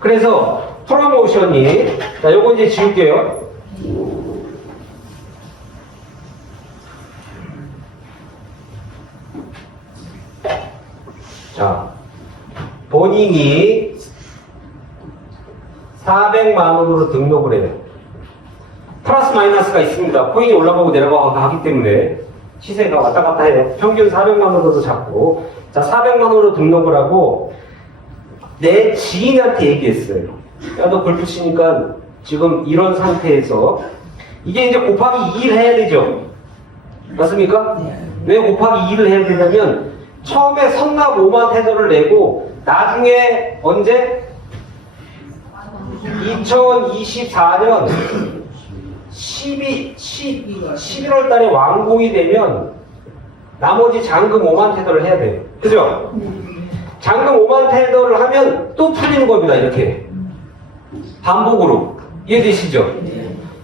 그래서 프로모션이, 자, 요거 이제 지울게요. 자, 본인이 400만원으로 등록을 해요. 플러스 마이너스가 있습니다. 코인이 올라가고 내려가고 하기 때문에 시세가 왔다 갔다 해요. 평균 400만원으로 잡고, 자, 400만원으로 등록을 하고 내 지인한테 얘기했어요. 야, 너 골프 치니까 지금 이런 상태에서 이게 이제 곱하기 2를 해야 되죠. 맞습니까? 왜 곱하기 2를 해야 되냐면 처음에 선납 5만 테더를 내고 나중에 언제? 2024년 11월 달에 완공이 되면 나머지 잔금 5만 테더를 해야 돼요. 그죠? 잔금 5만 테더를 하면 또 풀리는 겁니다. 이렇게 반복으로. 이해되시죠?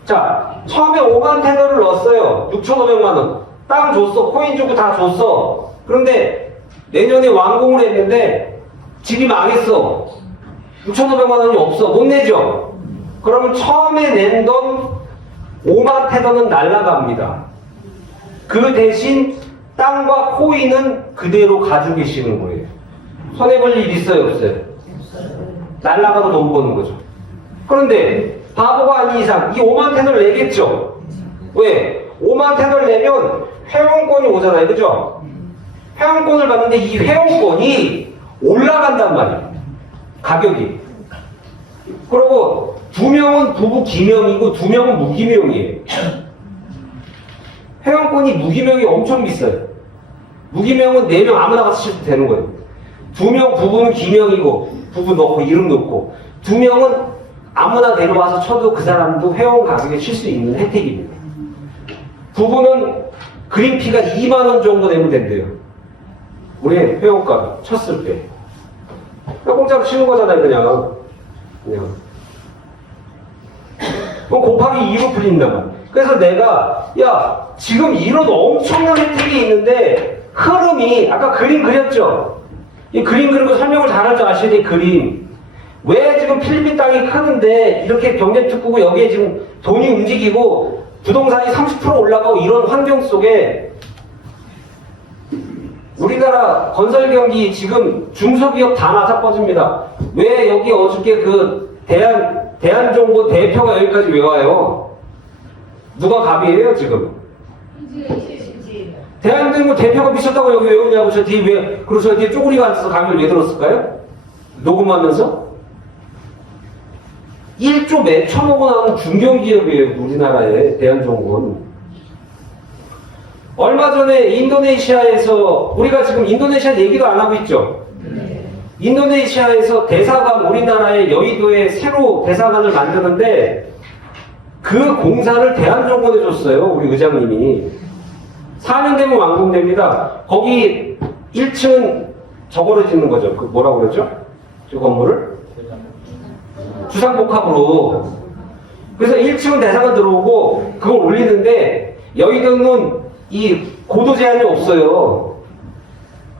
자, 처음에 5만 테더를 넣었어요. 6,500만원. 땅 줬어. 코인 주고 다 줬어. 그런데 내년에 완공을 했는데 집이 망했어. 6,500만원이 없어. 못 내죠? 그러면 처음에 낸 돈 5만 테더는 날라갑니다. 그 대신 땅과 코인은 그대로 가지고 계시는 거예요. 손해볼 일 있어요? 없어요? 날라가도 돈 버는 거죠. 그런데 바보가 아닌 이상 이 5만 테더를 내겠죠? 왜? 5만 테더를 내면 회원권이 오잖아요. 그죠? 회원권을 받는데 이 회원권이 올라간단 말이에요. 가격이. 그리고 2명은 부부 기명이고 2명은 무기명이에요. 회원권이 무기명이 엄청 비싸요. 무기명은 4명 아무나 가서 쳐도 되는 거예요. 2명 부부는 기명이고 부부 넣고 이름 넣고 2명은 아무나 데려와서 쳐도 그 사람도 회원 가격에 칠 수 있는 혜택입니다. 부부는 그린피가 2만원 정도 내면 된대요. 우리 회원가 쳤을 때. 공짜로 치는 거잖아요. 그냥. 그럼 곱하기 2로 풀린단 말이야. 그래서 내가 야 지금 이런 엄청난 혜택이 있는데 흐름이 아까 그림 그렸죠? 이 그림 그리고 설명을 잘할 줄 아셔야 돼. 그림 왜 지금 필리핀 땅이 크는데 이렇게 경제특구고 여기에 지금 돈이 움직이고 부동산이 30% 올라가고 이런 환경 속에 우리나라 건설 경기 지금 중소기업 다 맞아빠집니다. 왜 여기 어저께 그 대한정보 대표가 여기까지 왜 와요? 누가 갑이에요 지금? 대한정보 대표가 미쳤다고 여기 왜 오냐고 저 뒤에 왜 그리고 저 뒤에 쪼그리가 앉아서 강의를 왜 들었을까요? 녹음하면서? 1조 몇천억 원 하는 중견기업이에요 우리나라의 대한정보는. 얼마 전에 인도네시아에서 우리가 지금 인도네시아 얘기도 안 하고 있죠. 인도네시아에서 대사관 우리나라의 여의도에 새로 대사관을 만드는데 그 공사를 대한정보에 줬어요. 우리 의장님이. 4년 되면 완공됩니다. 거기 1층은 저거를 짓는 거죠. 그 뭐라고 그러죠? 저 건물을? 주상복합으로. 그래서 1층은 대사관 들어오고 그걸 올리는데 여의도는 이 고도 제한이 없어요.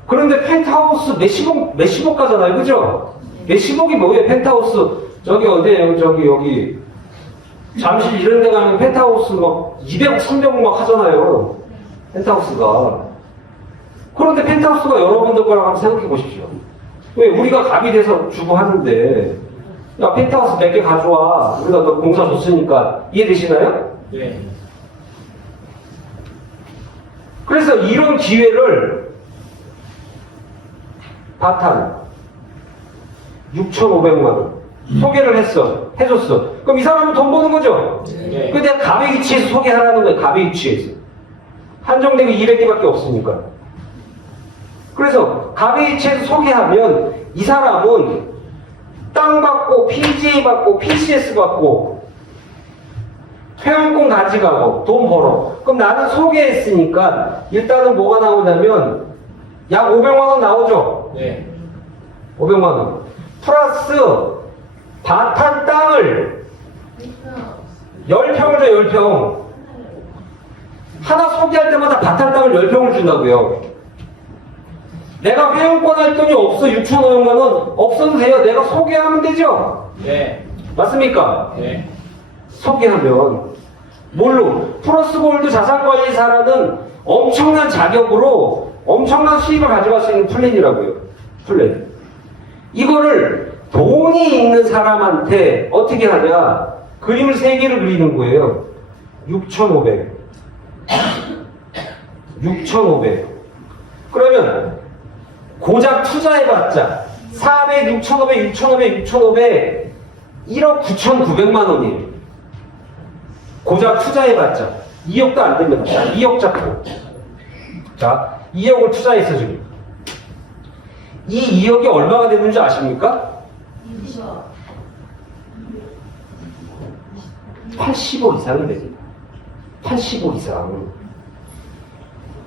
그런데 펜트하우스 몇십억 가잖아요. 그죠? 몇십억이 뭐예요? 펜트하우스. 저기 어디에요? 저기 여기. 잠실 이런 데 가면 펜트하우스 막 200억, 300억 막 하잖아요. 펜트하우스가. 그런데 펜트하우스가 여러분들 거라고 한번 생각해 보십시오. 왜? 우리가 갑이 돼서 주고 하는데, 야, 펜트하우스 몇 개 가져와. 우리가 너 공사 줬으니까. 이해되시나요? 네. 그래서 이런 기회를 바탄 6,500만 원 소개를 해줬어. 그럼 이 사람은 돈 버는 거죠? 네. 근데 내가 갑의 위치에서 소개하라는 거예요. 갑의 위치에서. 한정되게 200개밖에 없으니까. 그래서 갑의 위치에서 소개하면 이 사람은 땅 받고 PGA 받고 PCS 받고 회원권 가져가고 돈 벌어. 그럼 나는 소개했으니까 일단은 뭐가 나오냐면 약 500만 원 나오죠? 네. 500만 원. 플러스 바탄 땅을 10평을 줘, 10평. 하나 소개할 때마다 바탄 땅을 10평을 준다고요. 내가 회원권 할 돈이 없어. 6,500만 원. 없어도 돼요. 내가 소개하면 되죠? 네. 맞습니까? 네. 소개하면. 뭘로? 플러스골드 자산관리사라는 엄청난 자격으로 엄청난 수익을 가져갈 수 있는 플랜이라고요. 플랜. 이거를 돈이 있는 사람한테 어떻게 하냐? 그림을 3개를 그리는 거예요. 6,500. 6,500. 그러면 고작 투자해봤자 400, 6,500, 6,500, 6,500 1억 9,900만 원이에요. 고작 투자해봤자 2억도 안 됩니다. 2억 잡고. 자, 2억을 투자했어 지금. 이 2억이 얼마가 됐는지 아십니까? 80억 이상이 됩니다. 80억 이상.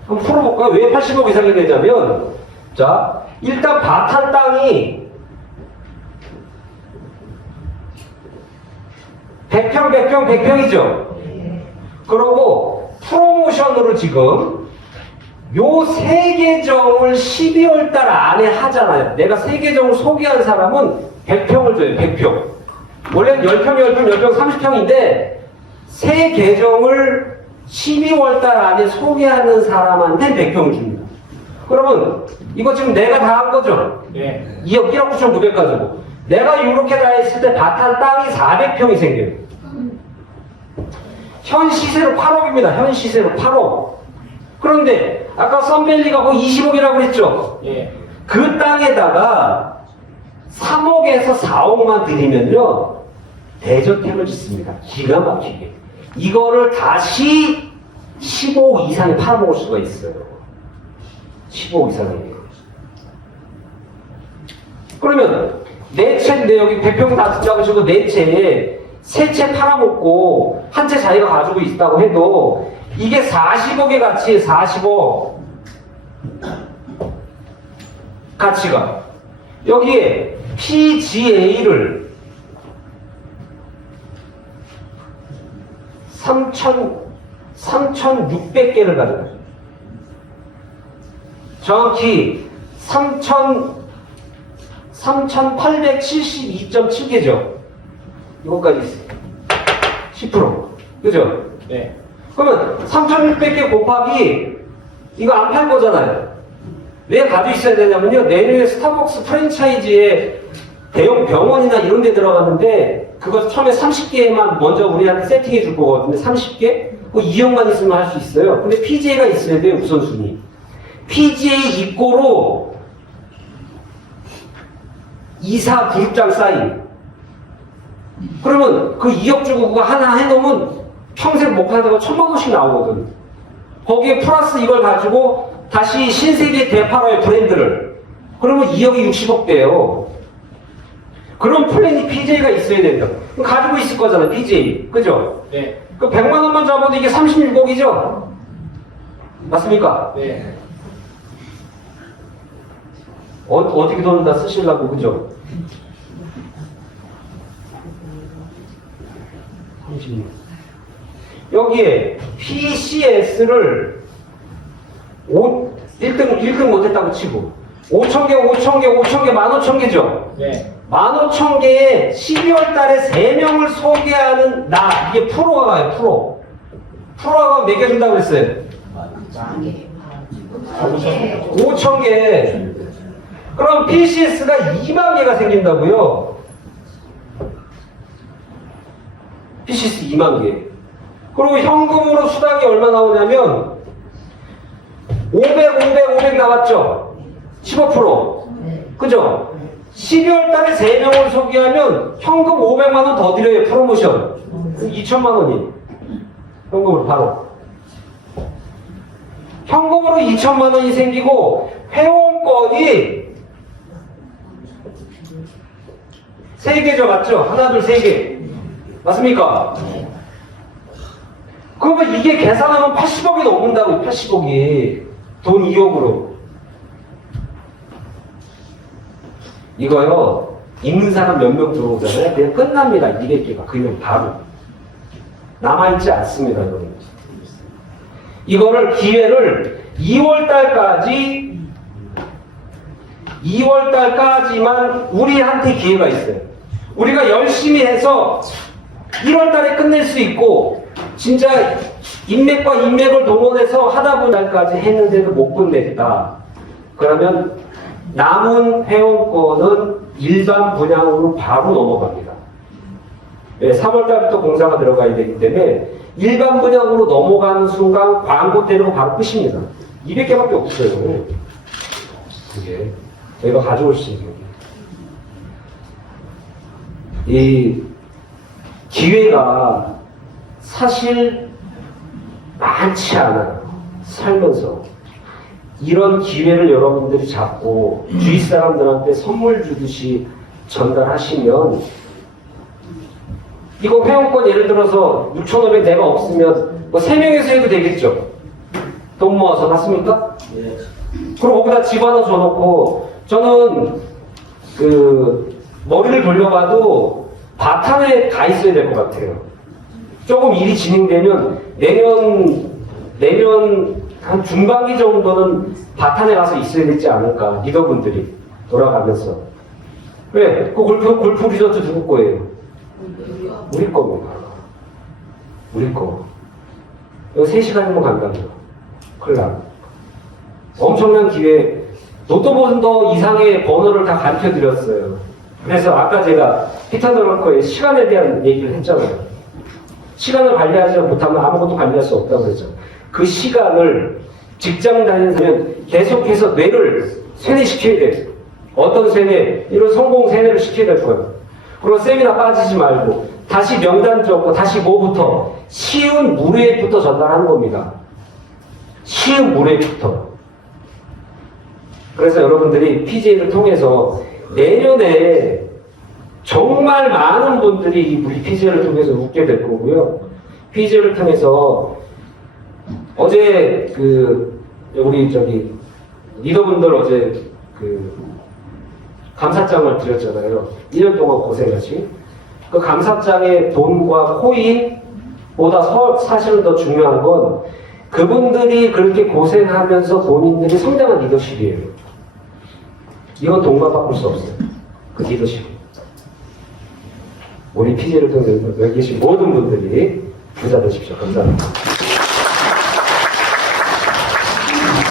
한번 풀어볼까요? 왜 80억 이상이 되냐면, 자, 일단 바탄 땅이 100평이죠? 그러고 프로모션으로 지금 요 세계정을 12월 달 안에 하잖아요. 내가 세계정을 소개한 사람은 100평을 줘요. 100평. 원래는 10평, 10평, 10평, 30평인데 새 계정을 12월 달 안에 소개하는 사람한테 100평을 줍니다. 그러면 이거 지금 내가 다 한 거죠? 네. 2억 1억 9,900 가지고 내가 이렇게 다 했을 때 바탄 땅이 400평이 생겨요. 현 시세로 8억입니다. 현 시세로 8억. 그런데 아까 썬밸리가 거의 20억이라고 했죠? 예. 그 땅에다가 3억에서 4억만 들이면요 대저택을 짓습니다. 기가 막히게. 이거를 다시 15억 이상에 팔아먹을 수가 있어요. 15억 이상에. 그러면 네 채인데 여기 100평 다 듣자고 하시고 네 채에 세 채 팔아먹고 한 채 자기가 가지고 있다고 해도 이게 40억의 가치에 40억 가치가 여기에 PGA를 3,600개를 가져가요. 정확히 3,872.7개죠. 이거까지 있어요. 10%. 그죠? 네. 그러면 3,600개 곱하기 이거 안 팔 거잖아요. 왜 가지고 있어야 되냐면요. 내년에 스타벅스 프랜차이즈에 대형 병원이나 이런 데 들어갔는데 그거 처음에 30개만 먼저 우리한테 세팅해 줄 거거든요. 30개? 그 2억만 있으면 할 수 있어요. 근데 PGA가 있어야 돼요. 우선순위. PGA 입고로 이사 구입장 사인. 그러면 그 2억 주고 그거 하나 해놓으면 평생 못 하다가 1,000만 원씩 나오거든. 거기에 플러스 이걸 가지고 다시 신세계 대팔아요, 브랜드를. 그러면 2억이 60억 돼요. 그런 플랜이 PJ가 있어야 된다. 가지고 있을 거잖아요, PJ. 그죠? 네. 그 100만 원만 잡아도 이게 36억이죠? 맞습니까? 네. 어떻게 돈을 다 쓰시려고, 그죠? 36. 여기에 PCS를 1등 못했다고 치고 5,000개, 5,000개, 5,000개, 15,000개죠? 네. 15,000개에 12월 달에 3명을 소개하는 나, 이게 프로가 가요, 프로. 프로가 매겨준다고 그랬어요. 5,000개. 그럼 PCS가 2만 개가 생긴다고요? PCS 2만 개. 그리고 현금으로 수당이 얼마 나오냐면 500 나왔죠? 15%. 그죠? 12월 달에 3명을 소개하면 현금 500만 원 더 드려요, 프로모션. 2천만 원이. 현금으로 바로. 현금으로 2천만 원이 생기고 회원권이 3개죠, 맞죠? 하나, 둘, 3개. 맞습니까? 그러면 이게 계산하면 80억이 넘는다고, 80억이. 돈 2억으로. 이거요, 있는 사람 몇 명 들어오잖아요. 그냥 끝납니다. 200개가. 그냥 바로. 남아있지 않습니다, 여러분. 이거를 기회를 2월달까지만 우리한테 기회가 있어요. 우리가 열심히 해서 1월달에 끝낼 수 있고, 진짜 인맥과 인맥을 동원해서 하다 보니까지 했는데도 못 끝냈다. 그러면 남은 회원권은 일반 분양으로 바로 넘어갑니다. 네, 3월달부터 공사가 들어가야 되기 때문에 일반 분양으로 넘어가는 순간 광고 때리고 바로 끝입니다. 200개밖에 없어요. 그게 저희가 가져올 수 있는 이 기회가 사실 많지 않아요. 살면서 이런 기회를 여러분들이 잡고 주위 사람들한테 선물 주듯이 전달하시면, 이거 회원권 예를 들어서 6,500 내가 없으면 뭐 3명에서 해도 되겠죠? 돈 모아서. 맞습니까? 네. 그리고 거기다 집 하나 줘놓고, 저는 머리를 돌려봐도 바탕에 가 있어야 될 것 같아요. 조금 일이 진행되면 내년 한 중반기 정도는 바탕에 가서 있어야 되지 않을까, 리더분들이 돌아가면서. 왜? 그 골프 리조트 누구 거예요? 우리 겁니다. 우리 거. 이거 3시간이면 간다고요. 큰일 나. 엄청난 기회. 로또번더 이상의 번호를 다 가르쳐 드렸어요. 그래서 아까 제가 피터 드러커의 시간에 대한 얘기를 했잖아요. 시간을 관리하지 못하면 아무것도 관리할 수 없다고 그랬죠. 그 시간을 직장 다니는 사람은 계속해서 뇌를 세뇌시켜야 돼요. 어떤 세뇌? 이런 성공 세뇌를 시켜야 될 거예요. 그리고 세미나 빠지지 말고 다시 명단 적고 다시 뭐부터? 쉬운 무료액부터 전달하는 겁니다. 쉬운 무료액부터. 그래서 여러분들이 PJ를 통해서 내년에 정말 많은 분들이 우리 PJ를 통해서 웃게 될 거고요. PJ를 통해서 어제 우리 리더분들 어제 감사장을 드렸잖아요. 1년 동안 고생하신. 그 감사장의 돈과 코인보다 사실은 더 중요한 건 그분들이 그렇게 고생하면서 본인들이 성장한 리더십이에요. 이건 돈과 바꿀 수 없어요. 그 리더십. 우리 PJ를 통해서 여기 계신 모든 분들이 부자 되십시오. 감사합니다.